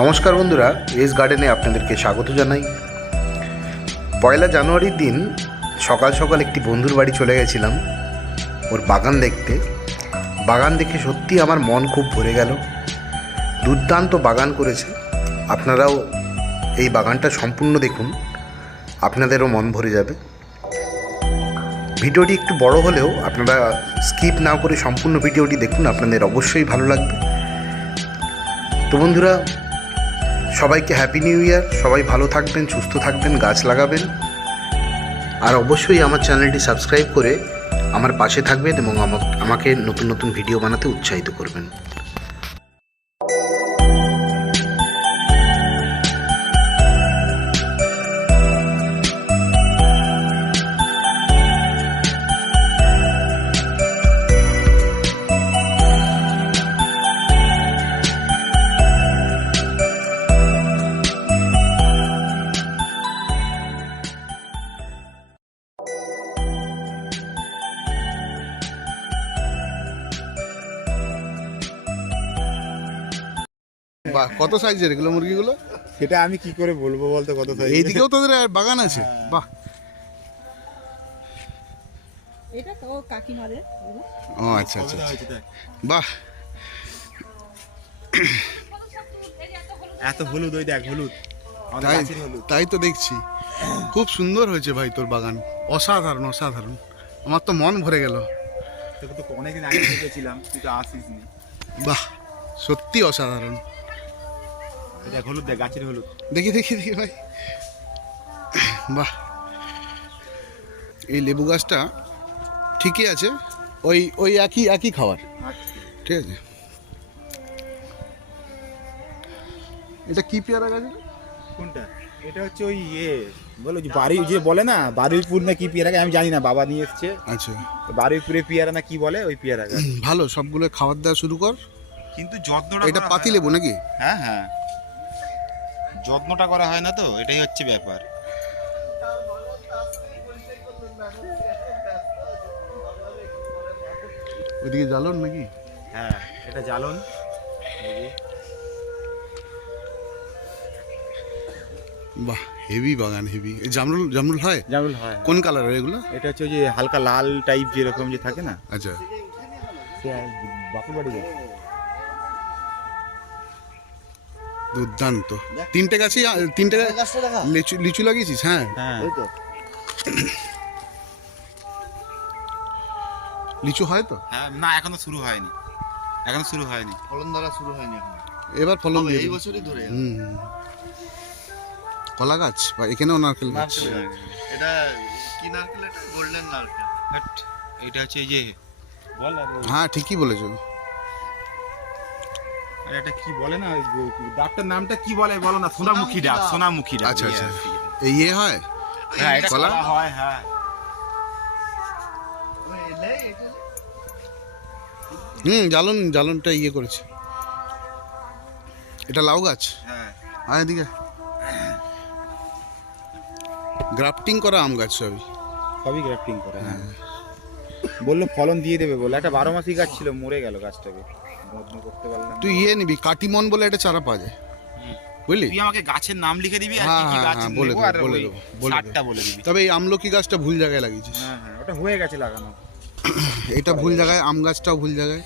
নমস্কার বন্ধুরা, গার্ডেনে আপনাদেরকে স্বাগত জানাই। পয়লা জানুয়ারির দিন সকাল সকাল একটি বন্ধুর বাড়ি চলে গেছিলাম ওর বাগান দেখতে। বাগান দেখে সত্যি আমার মন খুব ভরে গেল। দুর্দান্ত বাগান করেছে। আপনারাও এই বাগানটা সম্পূর্ণ দেখুন, আপনাদেরও মন ভরে যাবে। ভিডিওটি একটু বড় হলেও আপনারা স্কিপ না করে সম্পূর্ণ ভিডিওটি দেখুন, আপনাদের অবশ্যই ভালো লাগবে। তো বন্ধুরা, সবাইকে হ্যাপি নিউ ইয়ার। সবাই ভালো থাকবেন, সুস্থ থাকবেন, গাছ লাগাবেন, আর অবশ্যই আমার চ্যানেলটি সাবস্ক্রাইব করে আমার পাশে থাকবেন এবং আমাকে নতুন নতুন ভিডিও বানাতে উৎসাহিত করবেন। বাহ, কত সাইজের এগুলো মুরগিগুলো? সেটা আমি কি করে বলবো বলতে, কত সাইজ? এইদিকেও তোদের বাগান আছে? বাহ, এটা তো কাকিমাদের। ও আচ্ছা আচ্ছা, বাহ। এত হলুদ, ওই দেখ হলুদ, তাই তো দেখছি। খুব সুন্দর হয়েছে ভাই তোর বাগান, অসাধারণ অসাধারণ। আমার তো মন ভরে গেল। তোকে তো অনেকদিন আগে দেখেছিলাম, তুই তো আসিস নি। বাহ, সত্যি অসাধারণ। দেখ হলুদ, দেখ গাছের হলুদ। দেখি দেখি দেখি ভাই, বাহ। এই লেবু গাছটা ঠিকই আছে, ওই ওই একই একই খাবার, ঠিক আছে। এটা কি পেয়ারা গাছ? কোনটা? এটা হচ্ছে ওই বলো যে বাড়ি, যে বলে না বারুইপুর না কি পেয়ারা, আমি জানি না, বাবা নিয়ে এসছে। আচ্ছা, বারুইপুরে পেয়ারা না কি বলে, ওই পেয়ারা গাছ। ভালো, সবগুলো খাবার দেওয়া শুরু কর। কিন্তু যত্নটা, এটা পাতি লেবু নাকি? হ্যাঁ হ্যাঁ, যত্নটা করা হয় না তো, এটাই হচ্ছে ব্যাপার। ওইদিকে জ্বালন নাকি? হ্যাঁ, এটা জ্বালন। বাহ, হেভি বাগান, হেভি। জামরুল জামরুল হয়? জামরুল হয়। কোন কালারের এগুলো? এটা হচ্ছে যে হালকা লাল টাইপ যেরকম যে থাকে না। আচ্ছা, বাপুর বাড়ি গেছে। দুর্দান্ত। তিনটে গাছই, তিনটে লিচু লিচু লাগিয়েছিস? হ্যাঁ হ্যাঁ, লিচু হয় তো? হ্যাঁ, না এখনো শুরু হয়নি, এখনো শুরু হয়নি, ফলন ধরা শুরু হয়নি এখন। এবার ফলন দিয়ে এই দেবে। বছরই ধরে। কলা গাছ বা এখানেও নারকেল গাছ? এটা কি নারকেল? এটা গোল্ডেন নারকেল। এটা হচ্ছে এই যে বল, হ্যাঁ ঠিকই বলেছো। আর এটা কি বলে না, ওই ডাক্তার নামটা কি বলে বলো না? সোনামুখী ডাব, সোনামুখী ডাব। আচ্ছা আচ্ছা, এই হয়? হ্যাঁ, এটা কলা হয়। হ্যাঁ, জ্বালন, জ্বালনটা করেছে। এটা লাউ গাছ? হ্যাঁ, আর এদিকে গ্রাফটিং করা আম গাছ সবই গ্রাফটিং করা। হ্যাঁ, বললো ফলন দিয়ে দেবে বলে। একটা 12 মাসি গাছ ছিল, মরে গেল গাছটাকে, যত্ন করতে পারলাম। তুই নিবি, কাটিমন বলে একটা চারা পাওয়া যায়, বুঝলি? তুই আমাকে গাছের নাম লিখে দিবি আর কি কি গাছ বলে নেবো, আর বলে ওই দেবো, সারটা বলে দিবি। তবে এই আমলকি গাছটা ভুল জায়গায় লাগিয়েছিস। হ্যাঁ হ্যাঁ, ওটা হয়ে গেছে লাগানো। এটা ভুল জায়গায়, আম গাছটাও ভুল জায়গায়।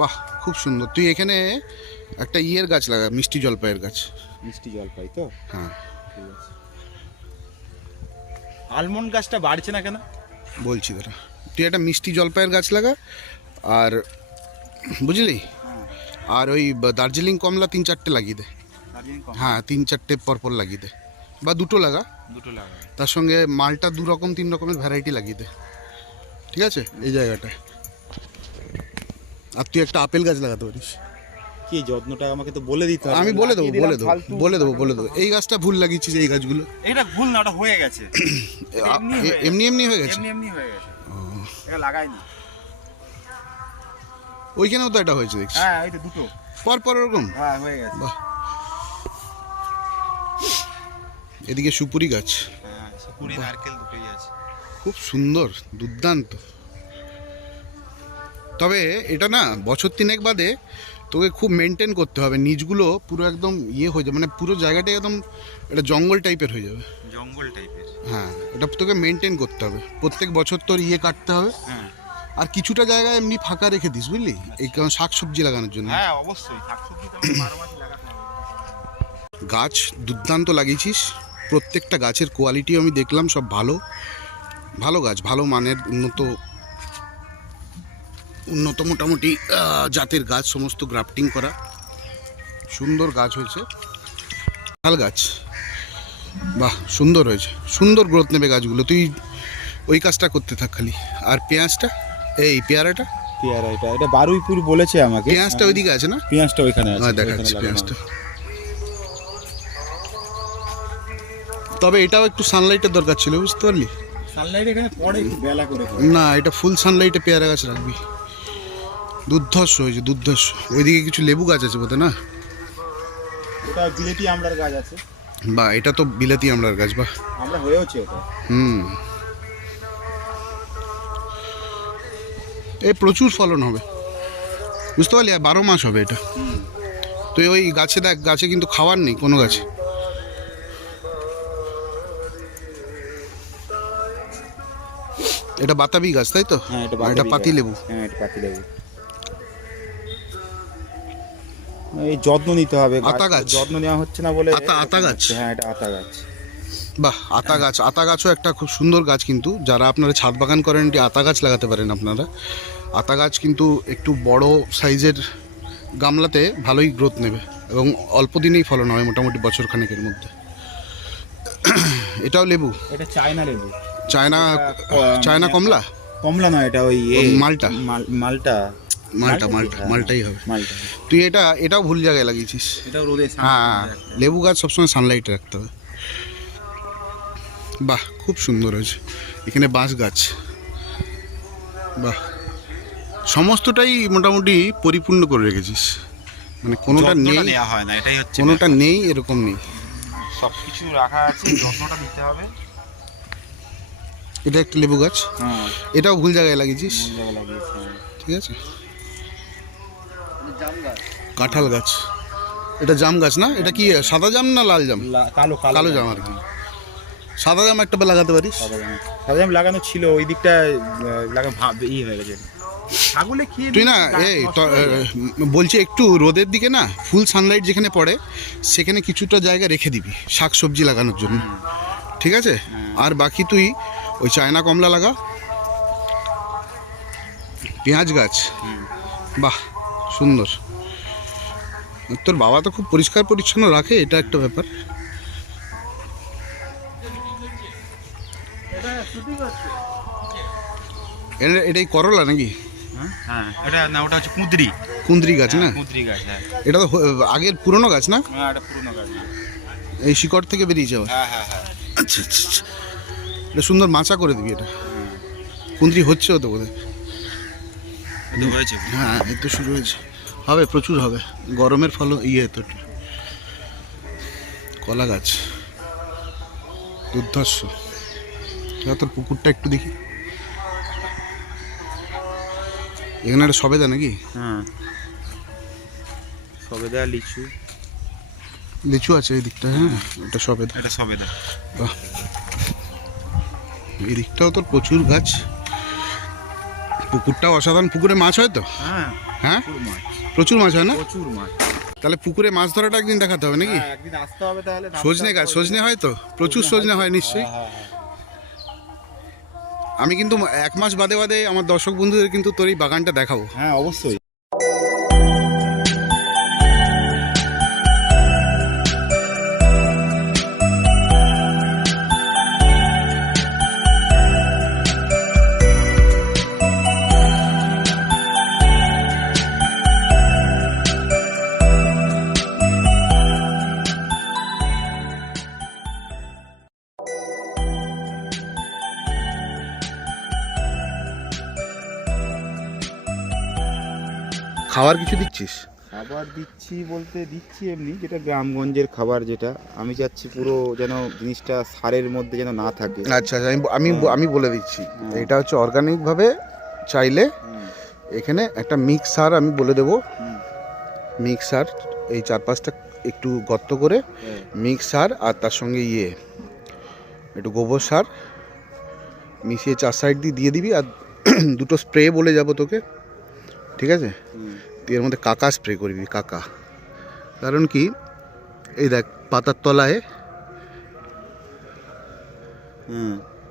বাহ, খুব সুন্দর। তুই এখানে একটা গাছ লাগা, মিষ্টি জলপাইয়ের গাছ। মিষ্টি জলপাই তো? হ্যাঁ, ঠিক আছে। আলমন্ড গাছটা বাড়ছে না কেন? বলছি দাঁড়া, তুই একটা মিষ্টি জলপাইয়ের গাছ লাগা, আর বুঝলি, আর ওই দার্জিলিং কমলা 3-4টে লাগিয়ে দে। হ্যাঁ, 3-4টে পরপর লাগিয়ে দে, বা দুটো লাগা। তার সঙ্গে মালটা 2-3 রকমের ভ্যারাইটি লাগিয়ে দে, ঠিক আছে, এই জায়গাটায়। আর তুই একটা আপেল গাছ লাগাতে পারিস। কি যত্নটা আমাকে তো বলে দিতে হবে। আমি বলে দেবো। এই গাছটা ভুল লাগিয়েছিস, এই গাছগুলো। এটা ভুল না, ওটা হয়ে গেছে। এমনি এমনি হয়ে গেছে। এমনি হয়ে গেছে, এটা লাগাইনি। ওইখানেও তো এটা হয়েছে দেখছি। হ্যাঁ, এই তো দুটো পর ওরকম। হ্যাঁ, হয়ে গেছে। বাহ, এদিকে সুপুরি গাছ। হ্যাঁ, সুপুরি নারকেল দুটোই আছে। খুব সুন্দর, দুর্দান্ত। তবে এটা না বছর 3 বাদে তোকে খুব মেনটেন করতে হবে, নিচগুলো পুরো একদম ইয়ে হয়ে যাবে, মানে পুরো জায়গাটাই একদম একটা জঙ্গল টাইপের হয়ে যাবে। জঙ্গল টাইপের। হ্যাঁ, এটা তোকে মেনটেন করতে হবে, প্রত্যেক বছর তোর ইয়ে কাটতে হবে। হ্যাঁ আর কিছুটা জায়গা এমনি ফাঁকা রেখে দিস, বুঝলি, এই কারণ শাকসবজি লাগানোর জন্য। হ্যাঁ অবশ্যই, শাকসবজি তো 12 মাসই লাগাতে হবে। গাছ দুর্দান্ত লাগিয়েছিস, প্রত্যেকটা গাছের কোয়ালিটিও আমি দেখলাম, সব ভালো ভালো গাছ, ভালো মানের উন্নত উন্নত মোটামুটি জাতের গাছ, সমস্ত গ্রাফটিং করা সুন্দর গাছ হয়েছে। কাঁঠাল গাছ, বাহ সুন্দর হয়েছে, সুন্দর গ্রোথ নেবে গাছগুলো। তুই ওই কাজটা করতে থাক খালি। আর পেঁয়াজটা, এই পেয়ারাটা, পেয়ারা এটা বারুইপুর বলেছে আমাকে। পেঁয়াজটা ওইদিকে আছে না? পেঁয়াজটা ওইখানে আছে, হ্যাঁ দেখাচ্ছি পেঁয়াজটা। তবে এটাও একটু সানলাইটের দরকার ছিল, বুঝতে পারলি? সানলাইট এখানে পড়ে একটু বেলা করে। না, এটা ফুল সানলাইটে পেয়ারা গাছ রাখবি, দুর্ধর্ষ হয়েছে, দুর্ধর্ষ। ওইদিকে কিছু লেবু গাছ আছে বোধহয় না? ওটা বিলেতি আমড়ার গাছ আছে। বা এটা তো বিলাতি আমড়ার গাছ, বাহ। আমরা হয়েওছে ওটা। এই প্রচুর ফলন হবে, বুঝতে পারলি? আর 12 মাস হবে এটা। তুই ওই গাছে দেখ, গাছে কিন্তু খাওয়ার নেই কোনো গাছে। এটা বাতাবি গাছ, তাই তো? হ্যাঁ আর এটা পাতি লেবু। হ্যাঁ এটা পাতি লেবু। এই যত্ন নিতে হবে, আতা গাছ। যত্ন নেওয়া হচ্ছে না বলে। আতা গাছ। হ্যাঁ এটা আতা গাছ। বাহ, আতা গাছ, আতা গাছও একটা খুব সুন্দর গাছ, কিন্তু যারা আপনারা ছাদ বাগান করেন এটি আতা গাছ লাগাতে পারেন আপনারা। আতা গাছ কিন্তু একটু বড় সাইজের গামলাতে ভালোই গ্রোথ নেবে এবং অল্প দিনেই ফলন হয়, মোটামুটি বছর খানেকের মধ্যে। এটাও লেবু, এটা চায়না লেবু। চায়না, চায়না কমলা। কমলা নয়, এটা ওই মালটা, মালটা মালটা, মালটা, মালটাই হবে। মালটা। তুই এটাও ভুল জায়গায় লাগিয়েছিস। এটাও রোদে। হ্যাঁ, লেবু গাছ সবসময় সানলাইটে রাখতে হবে। বাহ, খুব সুন্দর হয়েছে। এখানে বাঁশ গাছ, বাহ, সমস্তটাই মোটামুটি পরিপূর্ণ করে রেখেছিস, মানে কোনোটা নেই, নেওয়া হয় না, এটাই হচ্ছে কোনোটা নেই এরকম নেই, সবকিছু রাখা আছে, যত্নটা নিতে হবে। এটা একটা লেবু গাছ, এটাও ভুল জায়গায় লাগিয়েছিস, ঠিক আছে। কাঁঠাল গাছ, এটা জাম গাছ না? এটা কি সাদা জাম না লাল জাম? কালো জাম আর কি। সাদা জাম একটা লাগাতে পারিস। সাদা জাম লাগানো ছিল, ওই দিকটা হয়ে গেছে, ছাগলে খেয়ে। তুই না এই বলছি, একটু রোদের দিকে না, ফুল সানলাইট যেখানে পড়ে সেখানে কিছুটা জায়গা রেখে দিবি শাক সবজি লাগানোর জন্য, ঠিক আছে? আর বাকি তুই ওই চায়না কমলা লাগা, পেঁয়াজ গাছ, বাহ সুন্দর। তোর বাবা তো খুব পরিষ্কার পরিচ্ছন্ন রাখে, এটা একটা ব্যাপার। এটাই করলা নাকি? হ্যাঁ এটা না, ওটা হচ্ছে কুঁদরি। কুঁদরি গাছ না? কুঁদরি গাছ, হ্যাঁ। এটা তো আগের পুরনো গাছ না? হ্যাঁ এটা পুরনো গাছ। এই শিকড় থেকে বেরিয়ে যাওয়া। হ্যাঁ হ্যাঁ হ্যাঁ। আচ্ছা আচ্ছা আচ্ছা, এটা সুন্দর মাচা করে দিবি। এটা কুঁদরি হচ্ছেও তো বোধহয়। হয়েছে। হ্যাঁ এই তো শুরু হয়েছে, হবে, প্রচুর হবে, গরমের ফল ইয়ে তো। কলা গাছ দুর্ধর্ষ। তোর পুকুরটা একটু দেখি, এখানে একটা সবেদা নাকি? হ্যাঁ সবেদা, লিচু। লিচু আছে এই দিকটা, হ্যাঁ এটা সবেদা। এটা সবেদা। বাহ, এই দিকটাও তোর প্রচুর গাছ। পুকুরটাও অসাধারণ। পুকুরে মাছ হয় তো? হ্যাঁ হ্যাঁ প্রচুর মাছ হয় না? প্রচুর মাছ। তাহলে পুকুরে মাছ ধরাটা একদিন দেখাতে হবে নাকি? একদিন আসতে হবে তাহলে। সজনে গাছ, সজনে হয় তো? প্রচুর সজনে হয় নিশ্চয়ই। আমি কিন্তু 1 মাস বাদে বাদে আমার দর্শক বন্ধুদের কিন্তু তোর এই বাগানটা দেখাবো। হ্যাঁ অবশ্যই। খাবার কিছু দিচ্ছিস? খাবার দিচ্ছি বলতে দিচ্ছি এমনি, যেটা গ্রামগঞ্জের খাবার, যেটা আমি চাচ্ছি পুরো যেন জিনিসটা সারের মধ্যে যেন না থাকে। আচ্ছা আচ্ছা, আমি বলে দিচ্ছি, এটা হচ্ছে অর্গানিকভাবে চাইলে এখানে একটা মিক্স সার আমি বলে দেবো, মিক্সার এই 4-5টা একটু গর্ত করে মিক্সার আর তার সঙ্গে একটু গোবর সার মিশিয়ে 4 সাইড দিয়ে দিবি। আর দুটো স্প্রে বলে যাব তোকে, ঠিক আছে? তুই এর মধ্যে কাকা স্প্রে করবি, কাকা। কারণ কি, এই দেখ পাতার তলায়,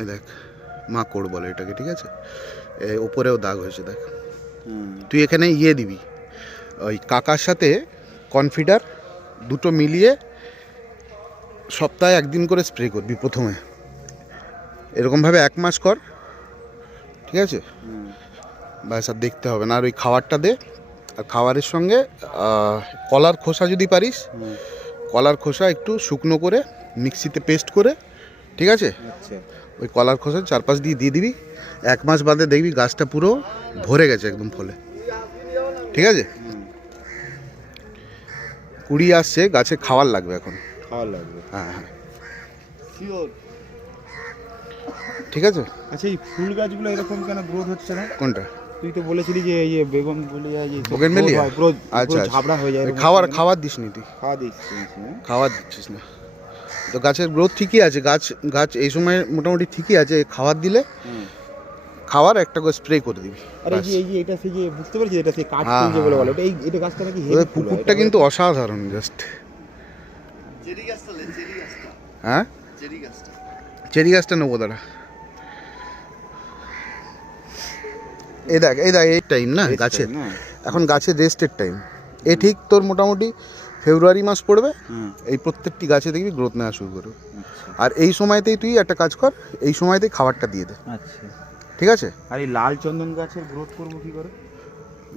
এই দেখ মাকড় বলে এটাকে, ঠিক আছে? ওপরেও দাগ হয়েছে দেখ। তুই এখানে দিবি ওই কাকার সাথে কনফিডার, দুটো মিলিয়ে সপ্তাহে 1 দিন করে স্প্রে করবি প্রথমে। এরকমভাবে 1 মাস কর, ঠিক আছে? ব্যাস, আর দেখতে হবে না। আর ওই খাবারটা দে, আর খাবারের সঙ্গে কলার খোসা যদি পারিস, কলার খোসা একটু শুকনো করে মিক্সিতে পেস্ট করে, ঠিক আছে? ওই কলার খোসা 4-5 দিয়ে দিবি। 1 মাস বাদে দেখবি গাছটা পুরো ভরে গেছে একদম ফলে, ঠিক আছে? কুড়ি আসছে, গাছে খাওয়ার লাগবে এখন, খাওয়ার লাগবে। হ্যাঁ হ্যাঁ, শিওর। ঠিক আছে। আচ্ছা, এই ফুল গাছগুলো এরকম কেন গ্রোথ হচ্ছে না? কোনটা? তুই তো বলেছিলি যে এই বেগুন বলিয়া যে বোগেনভেলিয়া? আচ্ছা, ঝাবড়া হয়ে যায়। খাবার দিস নি তুই, খাওয়া দিচ্ছিস না? খাবার দিচ্ছিস না তো। গাছের গ্রোথ ঠিকই আছে, গাছ এই সময় মোটামুটি ঠিকই আছে। খাবার দিলে খাবার একটা করে স্প্রে করে দিবি। আর এই যে এটা সেই যে বুঝতে পারছিস, এটা সেই কাঠ হ্যাঁ, ফুল যে বলে বলে, এটা গাছটা নাকি হেভি ফুল হয়। পুকুরটা কিন্তু অসাধারণ, জাস্ট। চেরি গাছটা লে, চেরি গাছটা। হ্যাঁ, চেরি গাছটা। চেরি গাছটা নেবো দাঁড়া। এই দেখ এই টাইম না গাছের, এখন গাছের রেস্টের টাইম। ঠিক তোর মোটামুটি ফেব্রুয়ারি মাস পড়বে, এই প্রত্যেকটি গাছে দেখবি গ্রোথ নেওয়া শুরু করবে। আর এই সময়তেই তুই একটা কাজ কর, এই সময়তেই খাবারটা দিয়ে দে। আচ্ছা, ঠিক আছে? আর এই লাল চন্দন গাছের গ্রোথ করবো কি করে?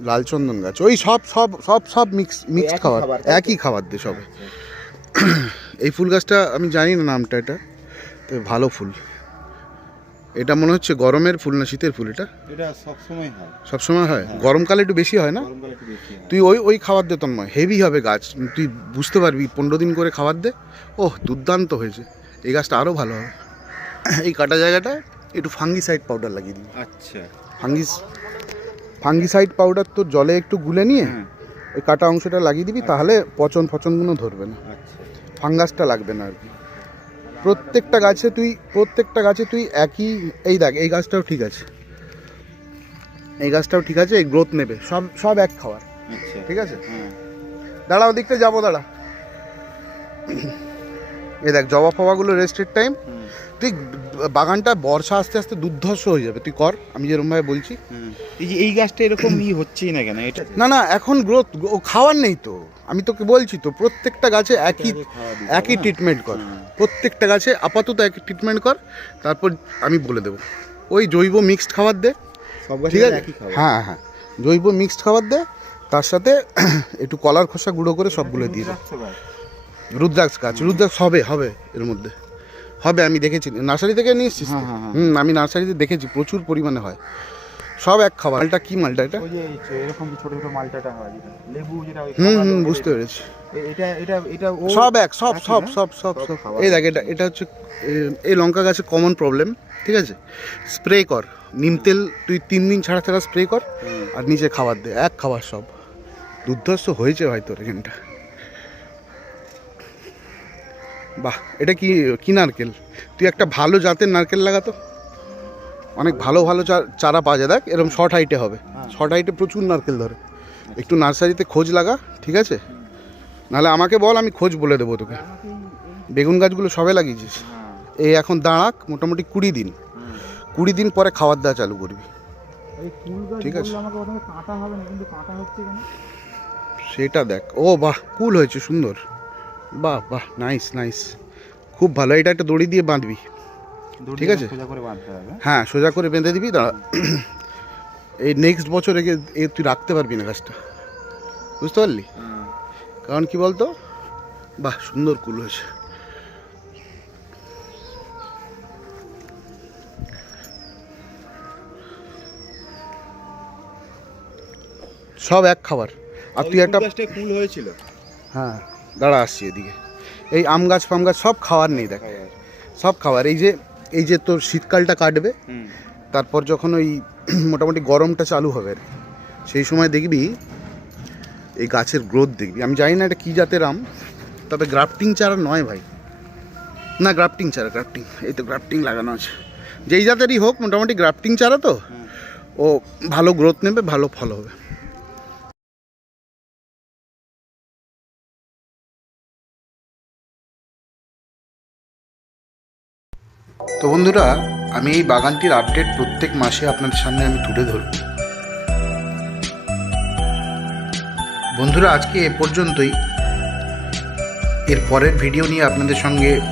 লাল চন্দন গাছ ওই সব মিক্সড খাবার, একই খাবার দে সবে। এই ফুল গাছটা আমি জানি না নামটা, এটা তো ভালো ফুল। এটা মনে হচ্ছে গরমের ফুল না শীতের ফুল? এটা সবসময় হয়, গরমকালে একটু বেশি হয় না? তুই ওই খাবার দে তন্ময়, হেভি হবে গাছ, তুই বুঝতে পারবি। 15 দিন করে খাবার দে, ওহ দুর্দান্ত হয়েছে। এই গাছটা আরও ভালো হবে। এই কাটা জায়গাটা একটু ফাঙ্গিসাইড পাউডার লাগিয়ে দিবি। আচ্ছা, ফাঙ্গিসাইড পাউডার তো জলে একটু গুলে নিয়ে ওই কাটা অংশটা লাগিয়ে দিবি, তাহলে পচনগুলো ধরবে না, ফাঙ্গাসটা লাগবে না আর কি। প্রত্যেকটা গাছে তুই একই, এই দেখ এই গাছটাও ঠিক আছে, এই গ্রোথ নেবে, সব এক খাবার, ঠিক আছে? দাঁড়া, ওদিকটা যাবো, দাঁড়া। এই দেখ জবা ফবাগুলো রেস্টের টাইম। তুই বাগানটা বর্ষা আস্তে আস্তে দুর্ধর্ষ হয়ে যাবে, তুই কর আমি যেরকমভাবে বলছি। এই গাছটা এরকম হচ্ছেই না কেন? এটা না এখন গ্রোথ খাওয়ার নেই তো, আমি তোকে বলছি তো। প্রত্যেকটা গাছে একই ট্রিটমেন্ট কর, প্রত্যেকটা গাছে আপাতত একই ট্রিটমেন্ট কর, তারপর আমি বলে দেবো। ওই জৈব মিক্সড খাবার দে, ঠিক আছে? হ্যাঁ, জৈব মিক্সড খাবার দে, তার সাথে একটু কলার খোসা গুঁড়ো করে সবগুলো দিয়ে দে। রুদ্রাক্ষ গাছ হবে এর মধ্যে হবে, আমি দেখেছি, নার্সারি থেকে নিয়ে এসেছিস? আমি নার্সারিতে দেখেছি, প্রচুর পরিমাণে হয়। সব এক খাবার। মালটা কি মালটা? এটা এরকম ছোট ছোট মালটাটা হয়, লেবু যেটা, বুঝতে পেরেছি। এটা সব এই দেখ, এটা হচ্ছে এই লঙ্কা গাছের কমন প্রবলেম, ঠিক আছে? স্প্রে কর নিম তেল, তুই 3 দিন ছাড়া স্প্রে কর, আর নিচে খাবার দে, এক খাবার সব। দুর্ধর্ষ হয়েছে ভাই তোর এখানটা। বাহ, এটা কি নারকেল? তুই একটা ভালো জাতের নারকেল লাগাতো, অনেক ভালো চারা পাওয়া যায়। দেখ এরকম শর্ট হাইটে হবে, শর্ট হাইটে প্রচুর নারকেল ধরে। একটু নার্সারিতে খোঁজ লাগা, ঠিক আছে? নাহলে আমাকে বল, আমি খোঁজ বলে দেবো তোকে। বেগুন গাছগুলো সবে লাগিয়েছিস, এই এখন দাঁড়াক মোটামুটি 20 দিন পরে খাবার দেওয়া চালু করবি, ঠিক আছে? সেটা দেখ। ও বাহ, কুল হয়েছে, সুন্দর, বাহ নাইস, খুব ভালো। এটা একটা দড়ি দিয়ে বাঁধবি, ঠিক আছে? হ্যাঁ, সোজা করে বেঁধে দিবি। দাঁড়া, এই নেক্সট বছর তুই রাখতে পারবি না গাছটা, বুঝতে পারলি? কারণ কি বলতো, বাহ সুন্দর কুল হয়েছে। সব এক খাবার। আর তুই একটা কুল হয়েছিল। হ্যাঁ, দাঁড়া আসছি এদিকে। এই আম গাছ ফাম গাছ সব খাওয়ার নেই, দেখ সব খাবার। এই যে তোর শীতকালটা কাটবে, তারপর যখন ওই মোটামুটি গরমটা চালু হবে, সেই সময় দেখবি এই গাছের গ্রোথ দেখবি। আমি জানি না এটা কী জাতের আম, তবে গ্রাফটিং চারা নয় ভাই, না গ্রাফটিং চারা, গ্রাফটিং, এই তো গ্রাফটিং লাগানো আছে। যেই জাতেরই হোক মোটামুটি গ্রাফটিং চারা তো, ও ভালো গ্রোথ নেবে, ভালো ফল হবে। তো বন্ধুরা, আমি এই বাগানটির আপডেট প্রত্যেক মাসে আপনাদের সামনে আমি তুলে ধরব। বন্ধুরা, আজকে এ পর্যন্তই। এর পরের ভিডিও নিয়ে আপনাদের সঙ্গে